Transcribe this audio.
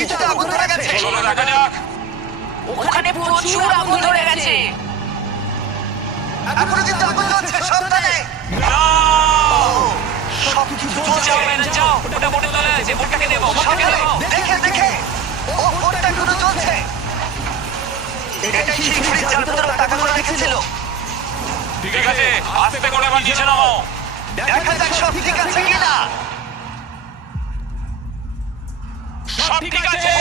কিছুতে আগুন ধরে গেছে। চলো দেখা যাক। ওখানে প্রচুর আগুন ধরে গেছে। এখনো কিন্তু আগুন জ্বলছে, সাবধানে। না! সবকিছু যাও জ্বলছে। ম্যানেজার, যাও। ওটা বোটে তোলা আছে, বোটটাকে দেবো, বোটটাকে সাবধানে, দেবো। দেখে দেখে। ও বোটটা এখনো জ্বলছে। এটাই সেই ফ্রিজ যার ভেতরে টাকাগুলো রেখেছিল। ঠিক আছে, আস্তে করে আবার নিচে নামো। দেখা যাক সব ঠিক আছে কিনা। সব ঠিক আছে।